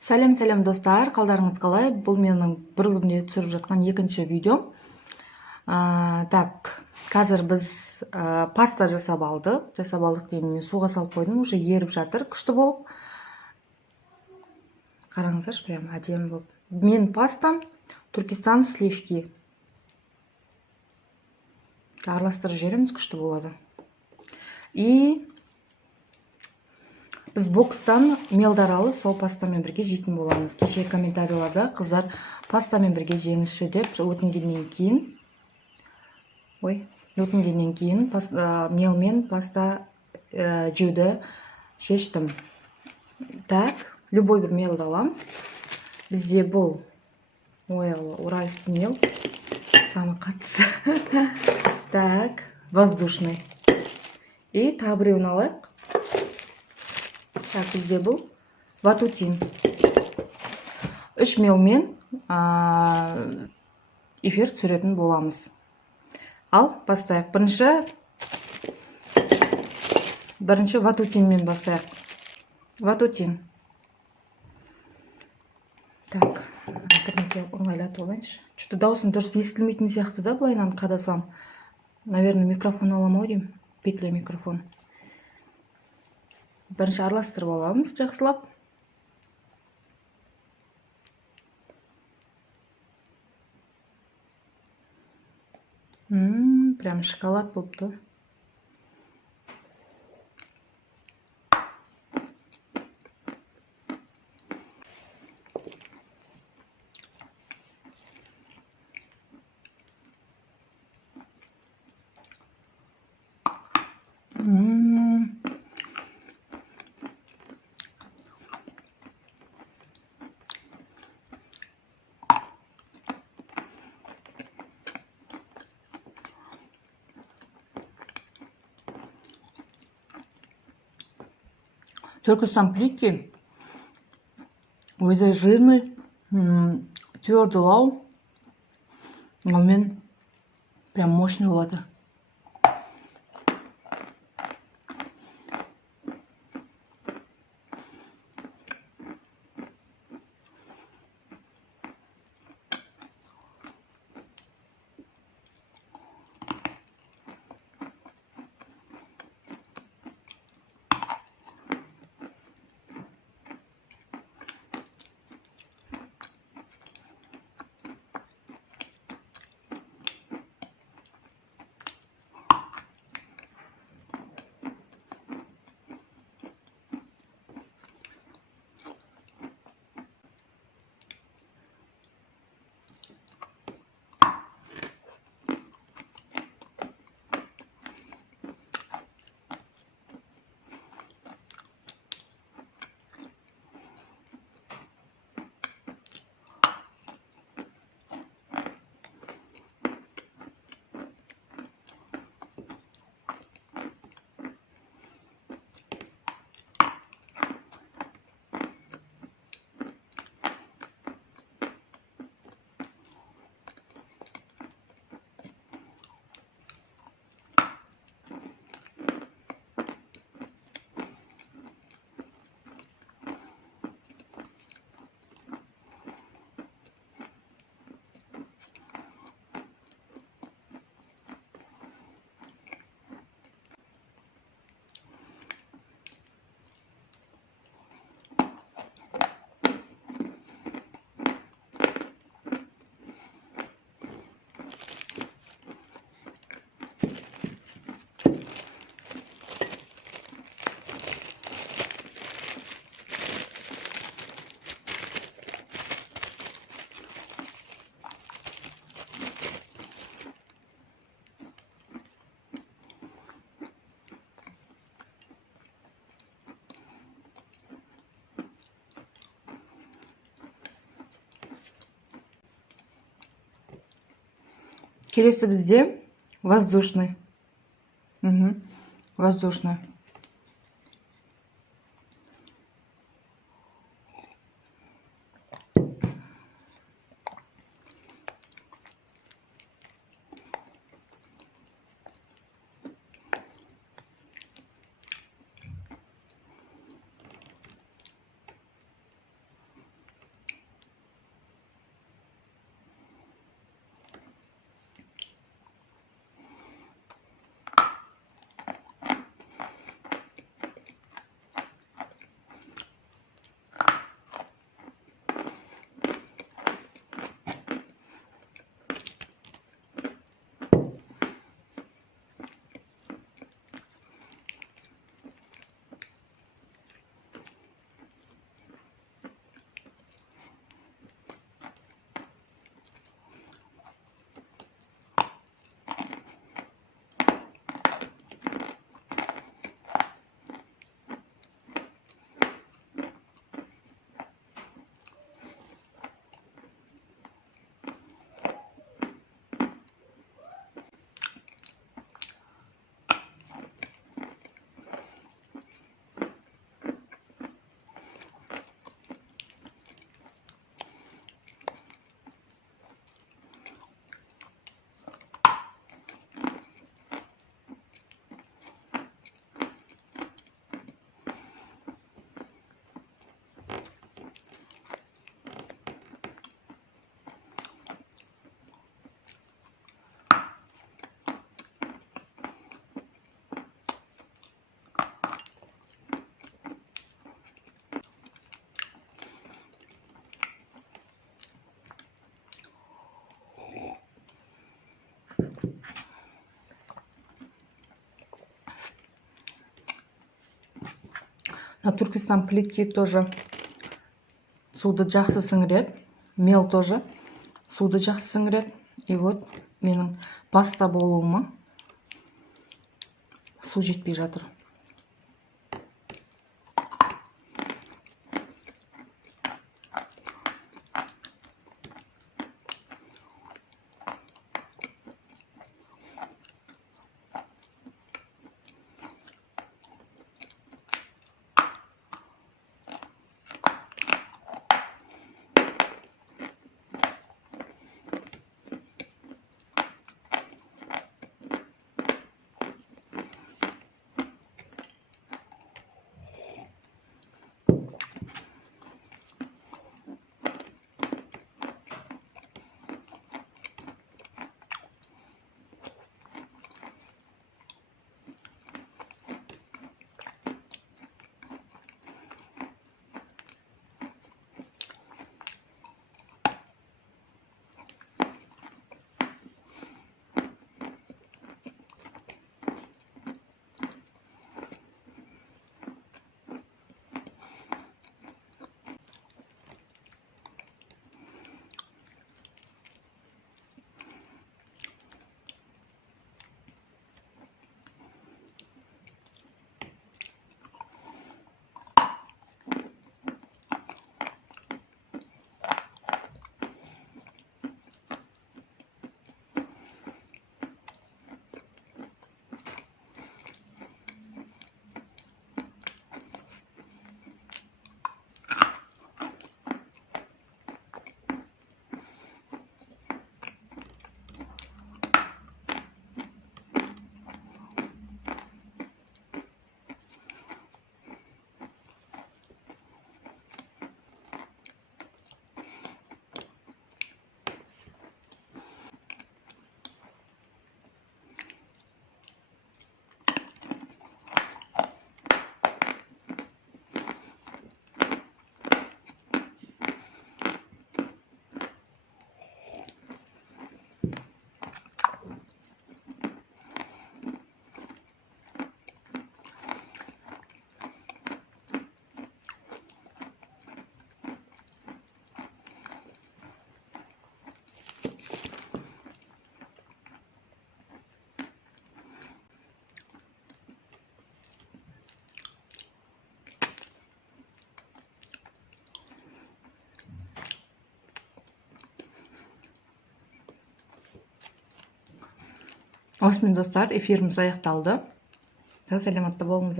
Сәлем достар, қалдарыңыз қалай? Бұл менің бір күнде түсіріп жатқан екінші видеом. Так, қазір біз паста жасап алдық. Дегенмен суға салып қойдым, уже еріп жатыр, күшті болып. Қараңыздаршы, прям әдемі болып. Мен пастам Түркістан сливки. Араластырып жібереміз, күшті болады. И біз бокстан мелдар алып, сол пастамен бірге жейтін боламыз. Кеше комментарийларда қыздар пастамен бірге жеңізші деп өтінгеннен кейін мелмен паста жеуді шештім. Так, любой бір мелді аламыз. Бізде бұл уральский мел, самый қатысы. Так, воздушный. И тағы біреуін алайық. Так, бізде бұл ватутин. 3 мелмен эфир түсіретін боламыз. Ал, бастайық. Бірінші ватутинмен бастайық. Ватутин. Так, бірнеке оңайлатып алайыншы. Что-то дауысым дұрыс естілмейтін сияқты да, былайынан қадасам. Наверное, микрофон аламау деймін. Петля микрофон. Бірінші араластырып аламыз, жақсылап. Прям шоколад болыпты. Түркістан плитки өзі жирный, твердый лау, мен прям мощный болады. Келесі бізде воздушный. Воздушный. Түркістан плитки тоже суды жақсы сіңіреді. Мел тоже суды жақсы сіңіреді. И вот менің паста болуыма су жетпей жатыр. Осымен достар, эфиріміз аяқталды. Саламатта болыңыздар.